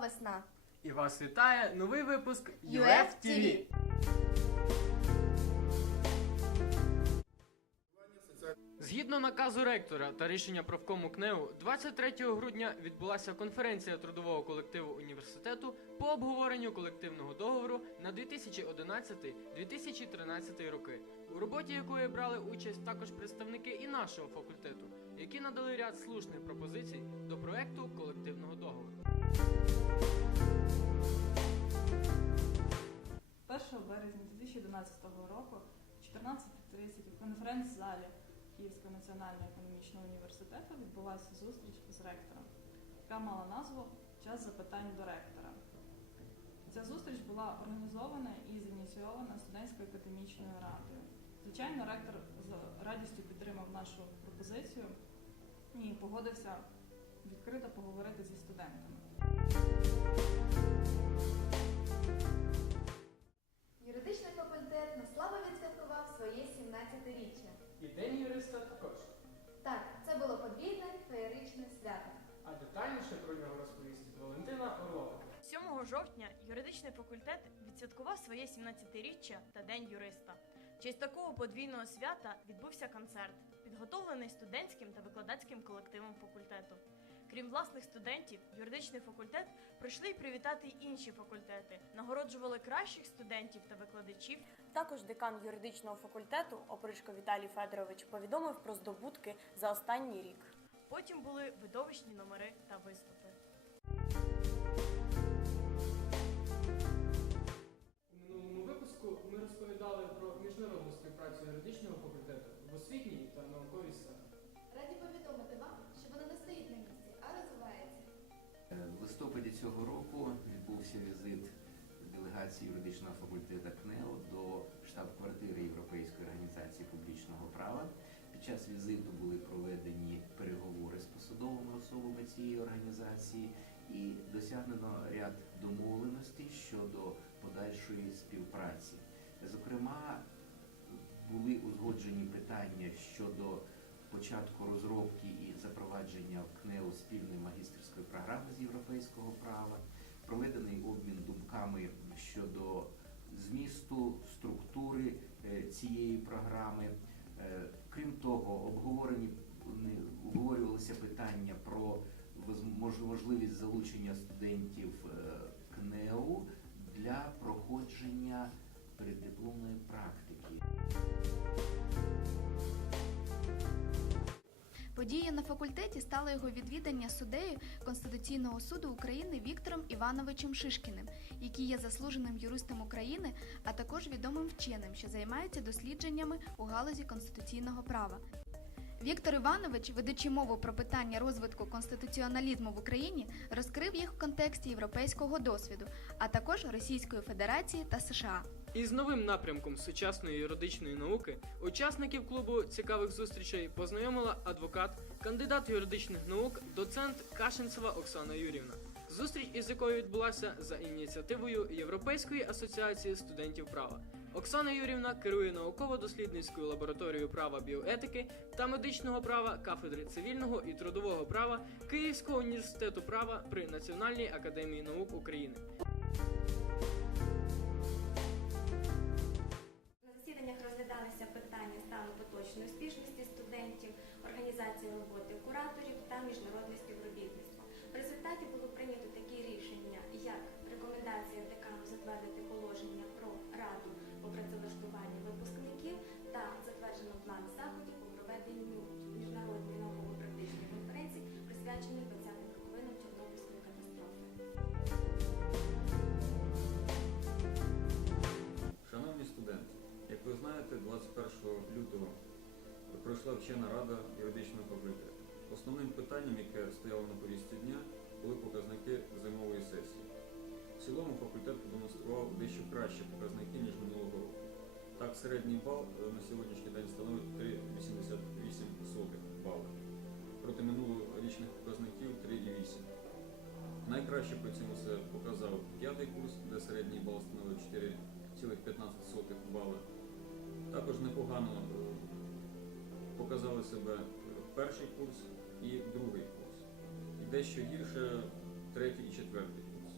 весна. І вас вітає новий випуск UF TV. Згідно наказу ректора та рішення правкому КНЕУ, 23 грудня відбулася конференція трудового колективу університету по обговоренню колективного договору на 2011-2013 роки, у роботі якої брали участь також представники і нашого факультету, які надали ряд слушних пропозицій до проекту колективного договору. 1 березня 2011 року в 14.30 у конференц-залі Київського національного економічного університету відбулася зустріч з ректором, яка мала назву Час запитань до ректора. Ця зустріч була організована і зініційована студентською академічною радою. Звичайно, ректор з радістю підтримав нашу пропозицію і погодився відкрито поговорити зі студентами. Юридичний факультет на славу відсвяткував своє 17-річчя. І День юриста також. Так, це було подвійне феєричне свято. А детальніше про нього розповість Валентина Орлова. 7 жовтня юридичний факультет відсвяткував своє 17-річчя та День юриста. В честь такого подвійного свята відбувся концерт, підготовлений студентським та викладацьким колективом факультету. Крім власних студентів, юридичний факультет прийшли й привітати й інші факультети, нагороджували кращих студентів та викладачів. Також декан юридичного факультету Опришко Віталій Федорович повідомив про здобутки за останній рік. Потім були видовищні номери та виступи. У минулому випуску ми розповідали про міжнародну співпрацю юридичного факультету в освітній та науковій сфері. Раді повідомити вам, цього року відбувся візит делегації юридичного факультету КНЕО до штаб-квартири Європейської організації публічного права. Під час візиту були проведені переговори з посадовими особами цієї організації і досягнено ряд домовленостей щодо подальшої співпраці. Зокрема, були узгоджені питання щодо початку розробки і запровадження в КНЕУ спільної магістерської програми з європейського права, проведений обмін думками щодо змісту, структури е, цієї програми. Е, Крім того, обговорені обговорювалися питання про можливість залучення студентів е, КНЕУ для проходження переддипломної практики. Подією на факультеті стало його відвідання суддею Конституційного суду України Віктором Івановичем Шишкіним, який є заслуженим юристом України, а також відомим вченим, що займається дослідженнями у галузі конституційного права. Віктор Іванович, ведучи мову про питання розвитку конституціоналізму в Україні, розкрив їх в контексті європейського досвіду, а також Російської Федерації та США. Із новим напрямком сучасної юридичної науки учасників клубу цікавих зустрічей познайомила адвокат, кандидат юридичних наук, доцент Кашинцева Оксана Юрівна. Зустріч із якою відбулася за ініціативою Європейської асоціації студентів права. Оксана Юрівна керує науково-дослідницькою лабораторією права біоетики та медичного права кафедри цивільного і трудового права Київського університету права при Національній академії наук України. Знаєте, 21 лютого пройшла вчена рада юридичного факультету. Основним питанням, яке стояло на повістці дня, були показники зимової сесії. В цілому факультет продемонстрував дещо кращі показники, ніж минулого року. Так, середній бал на сьогоднішній день становить 3,88 бали проти минулорічних показників 3,8. Найкраще при цьому це показав п'ятий курс, де середній бал становив 4,15 бали. Також непогано е, показали себе перший курс і другий курс. І дещо гірше третій і четвертий курс.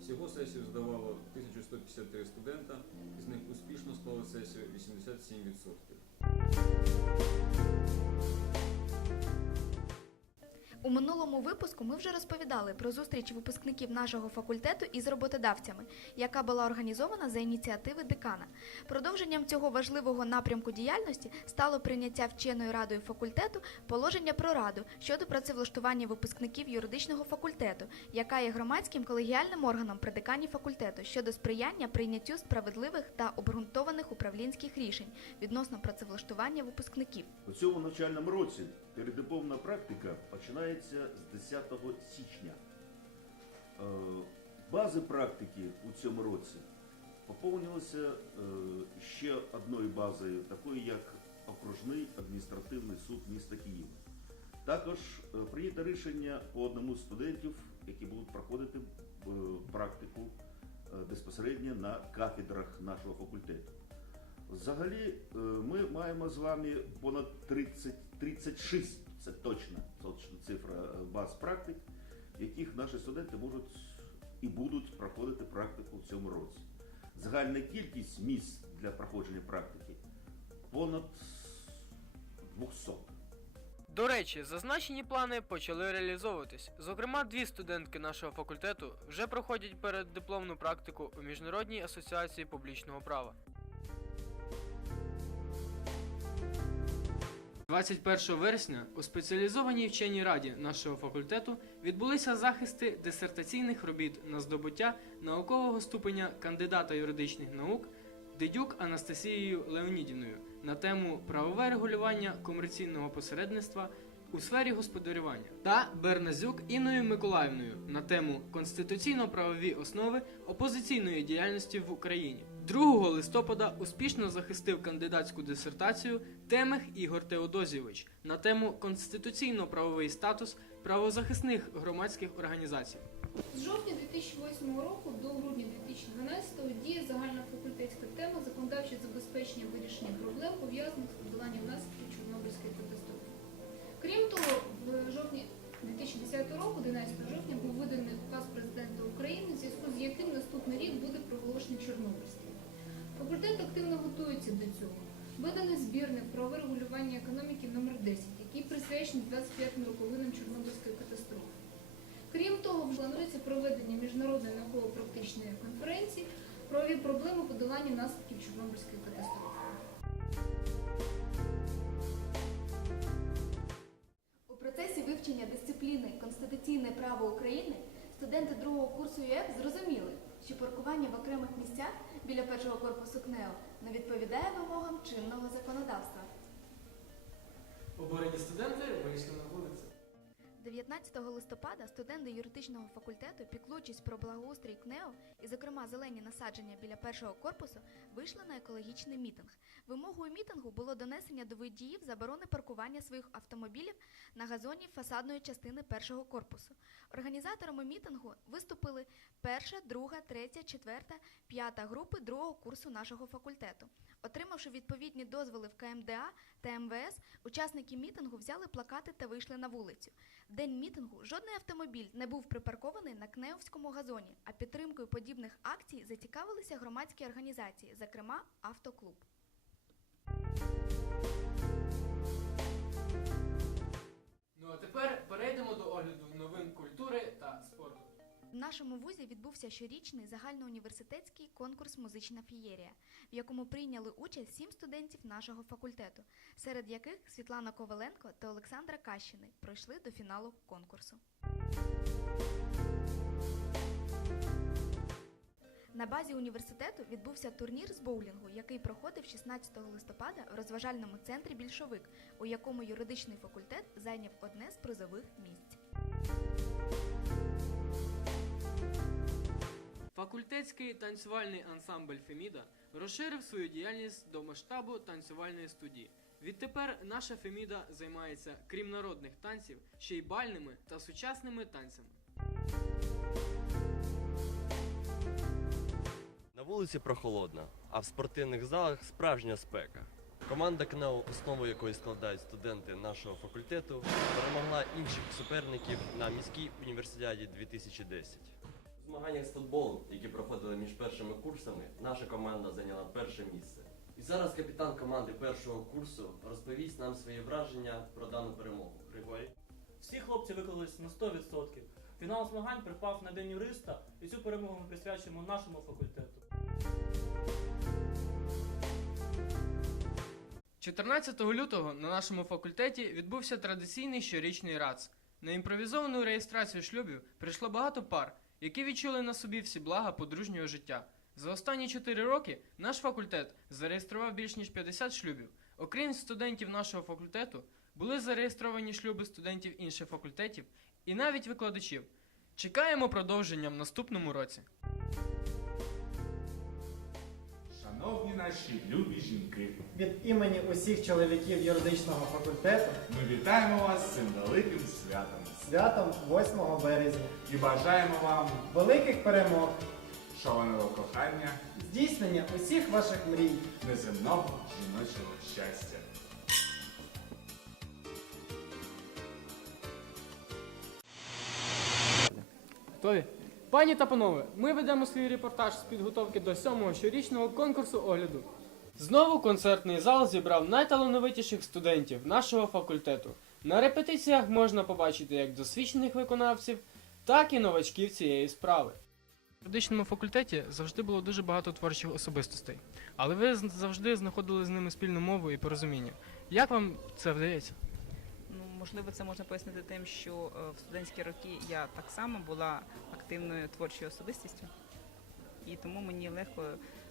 Всього сесію здавало 1153 студента, із них успішно склали сесію 87%. У минулому випуску ми вже розповідали про зустріч випускників нашого факультету із роботодавцями, яка була організована за ініціативи декана. Продовженням цього важливого напрямку діяльності стало прийняття вченою радою факультету положення про раду щодо працевлаштування випускників юридичного факультету, яка є громадським колегіальним органом при декані факультету щодо сприяння прийняттю справедливих та обґрунтованих управлінських рішень відносно працевлаштування випускників. У цьому навчальному році передипломна практика починається з 10 січня. Е, Бази практики у цьому році поповнилися е, ще одною базою, такою як окружний адміністративний суд міста Києва. Також е, прийнято рішення по одному з студентів, які будуть проходити практику безпосередньо на кафедрах нашого факультету. Взагалі, ми маємо з вами понад 30, 36, це точна, точна цифра е, баз практик, в яких наші студенти можуть і будуть проходити практику в цьому році. Загальна кількість місць для проходження практики понад 200. До речі, зазначені плани почали реалізовуватись. Зокрема, дві студентки нашого факультету вже проходять переддипломну практику у Міжнародній асоціації публічного права. 21 вересня у спеціалізованій вченій раді нашого факультету відбулися захисти дисертаційних робіт на здобуття наукового ступеня кандидата юридичних наук Дидюк Анастасією Леонідіною на тему правове регулювання комерційного посередництва у сфері господарювання та Берназюк Інною Миколаївною на тему конституційно-правові основи опозиційної діяльності в Україні. 2 листопада успішно захистив кандидатську дисертацію Темех Ігор Теодозійович на тему конституційно-правовий статус правозахисних громадських організацій. З жовтня 2008 року до грудня 2012 діє загальна факультетська тема законодавче забезпечення вирішення проблем, пов'язаних з подоланням наслідків Чорнобильської катастрофи. Крім того, в жовтні 2010 року, 11 жовтня, був виданий указ президента України, в зв'язку з яким наступний рік буде проголошений Чорнобильським. Факультет активно готується до цього. Виданий збірник про регулювання економіки номер 10 який присвячений 25 роковинам Чорнобильської катастрофи. Крім того, планується проведення міжнародної науково-практичної конференції про проблеми подолання наслідків Чорнобильської катастрофи. У процесі вивчення дисципліни Конституційне право України студенти другого курсу ЮЕФ зрозуміли, що паркування в окремих місцях біля першого корпусу КНЕО не відповідає вимогам чинного законодавства. Обурені студенти вийшли на вулицю. 19 листопада студенти юридичного факультету, піклуючись про благоустрій КНЕО і, зокрема, зелені насадження біля першого корпусу, вийшли на екологічний мітинг. Вимогою мітингу було донесення до водіїв заборони паркування своїх автомобілів на газоні фасадної частини першого корпусу. Організаторами мітингу виступили перша, друга, третя, четверта, п'ята групи другого курсу нашого факультету. Отримавши відповідні дозволи в КМДА та МВС, учасники мітингу взяли плакати та вийшли на вулицю. В день мітингу жодний автомобіль не був припаркований на Кнеовському газоні, а підтримкою подібних акцій зацікавилися громадські організації, зокрема автоклуб. В нашому вузі відбувся щорічний загальноуніверситетський конкурс Музична фієрія, в якому прийняли участь сім студентів нашого факультету, серед яких Світлана Коваленко та Олександра Кащини пройшли до фіналу конкурсу. На базі університету відбувся турнір з боулінгу, який проходив 16 листопада в розважальному центрі Більшовик, у якому юридичний факультет зайняв одне з призових місць. Факультетський танцювальний ансамбль Феміда розширив свою діяльність до масштабу танцювальної студії. Відтепер наша Феміда займається, крім народних танців, ще й бальними та сучасними танцями. На вулиці прохолодно, а в спортивних залах справжня спека. Команда КНЕО, основу якої складають студенти нашого факультету, перемогла інших суперників на міській університеті 2010. Змаганнях з футболу, які проходили між першими курсами, наша команда зайняла перше місце. І зараз капітан команди першого курсу розповість нам свої враження про дану перемогу. Григорій. Всі хлопці виклались на 100%. Фінал змагань припав на День юриста, і цю перемогу ми присвячуємо нашому факультету. 14 лютого на нашому факультеті відбувся традиційний щорічний РАЦ. На імпровізовану реєстрацію шлюбів прийшло багато пар, які відчули на собі всі блага подружнього життя. За останні 4 роки наш факультет зареєстрував більш ніж 50 шлюбів. Окрім студентів нашого факультету, були зареєстровані шлюби студентів інших факультетів і навіть викладачів. Чекаємо продовження в наступному році. Шановні наші любі жінки, Від імені усіх чоловіків юридичного факультету ми вітаємо вас з цим великим святом святом 8 березня, і бажаємо вам великих перемог, шаленого кохання, здійснення усіх ваших мрій. неземного жіночого щастя. Готові? Пані та панове, ми ведемо свій репортаж з підготовки до сьомого щорічного конкурсу огляду. Знову концертний зал зібрав найталановитіших студентів нашого факультету. На репетиціях можна побачити як досвідчених виконавців, так і новачків цієї справи. В юридичному факультеті завжди було дуже багато творчих особистостей, але ви завжди знаходили з ними спільну мову і порозуміння. Як вам це вдається? Можливо, це можна пояснити тим, що е, в студентські роки я так само була активною творчою особистістю, і тому мені легко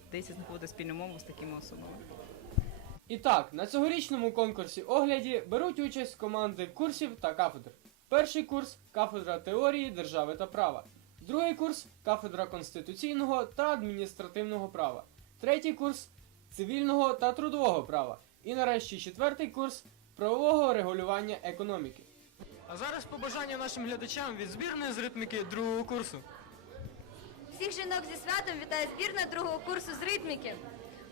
вдається знаходити спільну мову з такими особами. І так, на цьогорічному конкурсі огляді беруть участь команди курсів та кафедр. Перший курс кафедра теорії держави та права. Другий курс кафедра конституційного та адміністративного права. Третій курс цивільного та трудового права. І нарешті четвертий курс правового регулювання економіки. А зараз побажання нашим глядачам від збірної з ритміки другого курсу. Всіх жінок зі святом вітає збірна другого курсу з ритміки.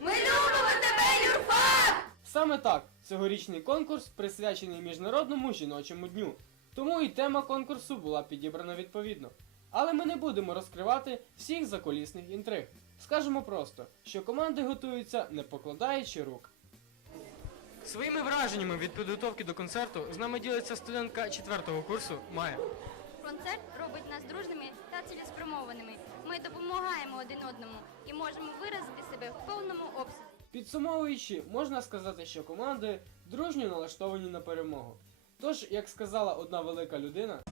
Ми любимо тебе, юрфак! Саме так, цьогорічний конкурс присвячений Міжнародному жіночому дню. Тому і тема конкурсу була підібрана відповідно. Але ми не будемо розкривати всіх заколісних інтриг. Скажемо просто, що команди готуються не покладаючи рук. Своїми враженнями від підготовки до концерту з нами ділиться студентка 4 курсу Майя. Концерт робить нас дружними та цілеспрямованими. Ми допомагаємо один одному і можемо виразити себе в повному обсязі. Підсумовуючи, можна сказати, що команди дружньо налаштовані на перемогу. Тож, як сказала одна велика людина,